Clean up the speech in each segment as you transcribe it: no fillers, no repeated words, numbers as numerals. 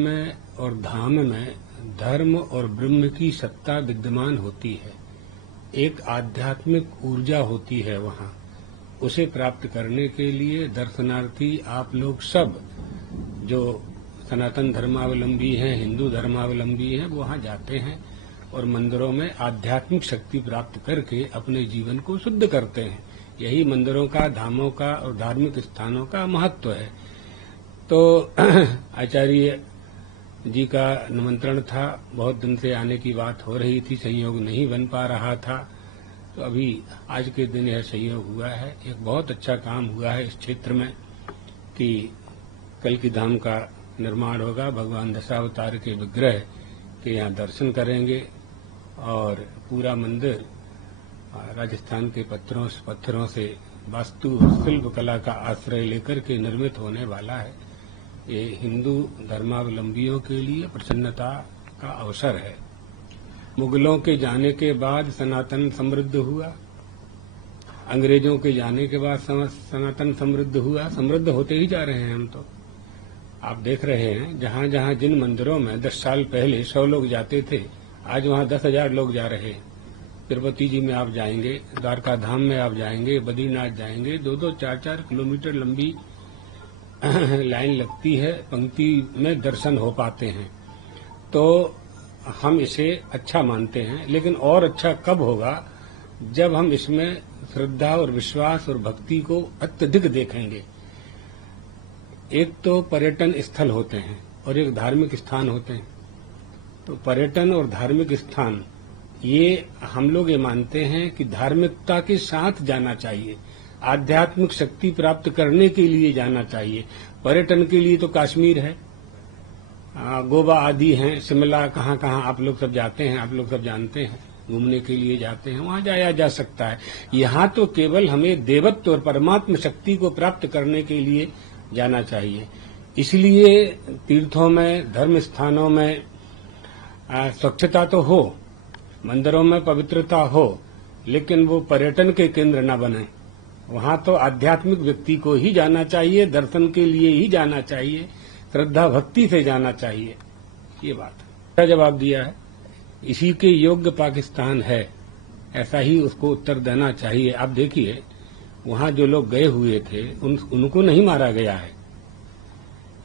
में और धाम में धर्म और ब्रह्म की सत्ता विद्यमान होती है। एक आध्यात्मिक ऊर्जा होती है वहाँ। उसे प्राप्त करने के लिए दर्शनार्थी आप लोग सब जो सनातन धर्मावलंबी हैं, हिंदू धर्मावलंबी हैं, वो वहाँ जाते हैं और मंदिरों में आध्यात्मिक शक्ति प्राप्त करके अपने जीवन को शुद्ध करते हैं। यही मंदिरों का, धामों का और धार्मिक स्थानों का महत्व है। तो आचार्य जी का निमंत्रण था, बहुत दिन से आने की बात हो रही थी, संयोग नहीं बन पा रहा था, तो अभी आज के दिन यह संयोग हुआ है। एक बहुत अच्छा काम हुआ है इस क्षेत्र में कि कल्कि धाम का निर्माण होगा। भगवान दशावतार के विग्रह के यहाँ दर्शन करेंगे और पूरा मंदिर राजस्थान के पत्थरों से वास्तु शिल्प कला का आश्रय लेकर के निर्मित होने वाला है। ये हिंदू धर्मावलंबियों के लिए प्रसन्नता का अवसर है। मुगलों के जाने के बाद सनातन समृद्ध हुआ, अंग्रेजों के जाने के बाद सनातन समृद्ध हुआ। समृद्ध होते ही जा रहे हैं हम तो। आप देख रहे हैं जहाँ जहाँ जिन मंदिरों में 10 साल पहले 100 लोग जाते थे, आज वहाँ 10,000 लोग जा रहे हैं। तिरुपति जी में आप जाएंगे, द्वारका धाम में आप जाएंगे, बद्रीनाथ जाएंगे, 2-2, 4-4 किलोमीटर लंबी लाइन लगती है, पंक्ति में दर्शन हो पाते हैं। तो हम इसे अच्छा मानते हैं, लेकिन और अच्छा कब होगा जब हम इसमें श्रद्धा और विश्वास और भक्ति को अत्यधिक देखेंगे। एक तो पर्यटन स्थल होते हैं और एक धार्मिक स्थान होते हैं। तो पर्यटन और धार्मिक स्थान, ये हम लोग ये मानते हैं कि धार्मिकता के साथ जाना चाहिए, आध्यात्मिक शक्ति प्राप्त करने के लिए जाना चाहिए। पर्यटन के लिए तो कश्मीर है, गोवा आदि हैं, शिमला, कहाँ कहाँ आप लोग सब जाते हैं, आप लोग सब जानते हैं, घूमने के लिए जाते हैं, वहाँ जाया जा सकता है। यहाँ तो केवल हमें देवत्व और परमात्म शक्ति को प्राप्त करने के लिए जाना चाहिए। इसलिए तीर्थों में, धर्म स्थानों में स्वच्छता तो हो, मंदिरों में पवित्रता हो, लेकिन वो पर्यटन के केंद्र न बने। वहाँ तो आध्यात्मिक व्यक्ति को ही जाना चाहिए, दर्शन के लिए ही जाना चाहिए, श्रद्धा भक्ति से जाना चाहिए। ये बात का जवाब दिया है। इसी के योग्य पाकिस्तान है, ऐसा ही उसको उत्तर देना चाहिए। आप देखिए, वहाँ जो लोग गए हुए थे उनको नहीं मारा गया है।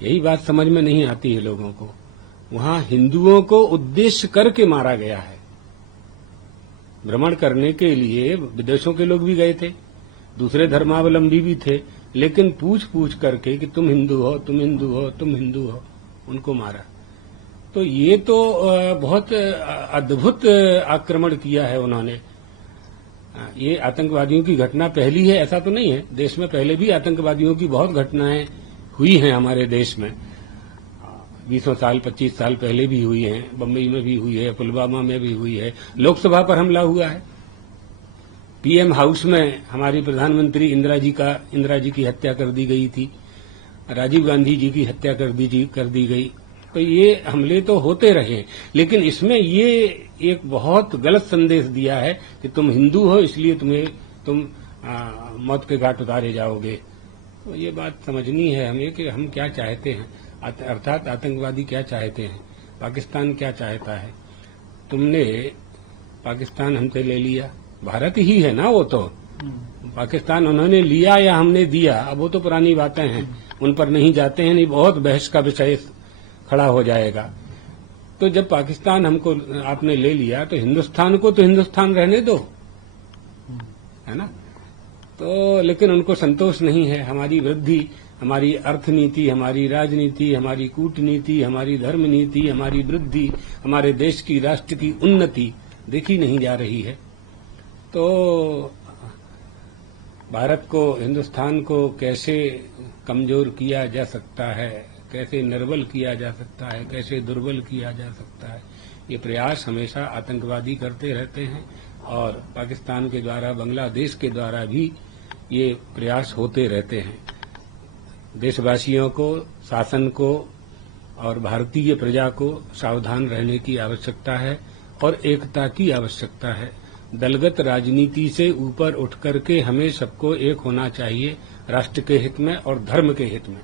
यही बात समझ में नहीं आती है लोगों को। वहाँ हिंदुओं को उद्देश्य करके मारा गया है। भ्रमण करने के लिए विदेशों के लोग भी गए थे, दूसरे धर्मावलंबी भी थे, लेकिन पूछ करके कि तुम हिंदू हो, तुम हिंदू हो, तुम हिंदू हो, उनको मारा। तो ये तो बहुत अद्भुत आक्रमण किया है उन्होंने। ये आतंकवादियों की घटना पहली है ऐसा तो नहीं है। देश में पहले भी आतंकवादियों की बहुत घटनाएं हुई हैं हमारे देश में। 20 साल 25 साल पहले भी हुई हैं, बम्बई में भी हुई है, पुलवामा में भी हुई है, लोकसभा पर हमला हुआ है, पीएम हाउस में हमारी प्रधानमंत्री इंदिरा जी की हत्या कर दी गई थी, राजीव गांधी जी की हत्या कर दी गई। तो ये हमले तो होते रहे, लेकिन इसमें ये एक बहुत गलत संदेश दिया है कि तुम हिंदू हो इसलिए तुम मौत के घाट उतारे जाओगे। तो ये बात समझनी है हमें कि हम क्या चाहते हैं, अर्थात आतंकवादी क्या चाहते हैं, पाकिस्तान क्या चाहता है। तुमने पाकिस्तान हमसे ले लिया, भारत ही है ना वो तो। पाकिस्तान उन्होंने लिया या हमने दिया, अब वो तो पुरानी बातें हैं, उन पर नहीं जाते हैं, नहीं बहुत बहस का विषय खड़ा हो जाएगा। तो जब पाकिस्तान हमको आपने ले लिया तो हिंदुस्तान को तो हिंदुस्तान रहने दो, है ना। तो लेकिन उनको संतोष नहीं है। हमारी वृद्धि, हमारी अर्थनीति, हमारी राजनीति, हमारी कूटनीति, हमारी धर्म नीति, हमारी वृद्धि, हमारे देश की, राष्ट्र की उन्नति देखी नहीं जा रही है। तो भारत को, हिंदुस्तान को कैसे कमजोर किया जा सकता है, कैसे निर्बल किया जा सकता है, कैसे दुर्बल किया जा सकता है, ये प्रयास हमेशा आतंकवादी करते रहते हैं। और पाकिस्तान के द्वारा, बांग्लादेश के द्वारा भी ये प्रयास होते रहते हैं। देशवासियों को, शासन को और भारतीय प्रजा को सावधान रहने की आवश्यकता है और एकता की आवश्यकता है। दलगत राजनीति से ऊपर उठ करके हमें सबको एक होना चाहिए, राष्ट्र के हित में और धर्म के हित में।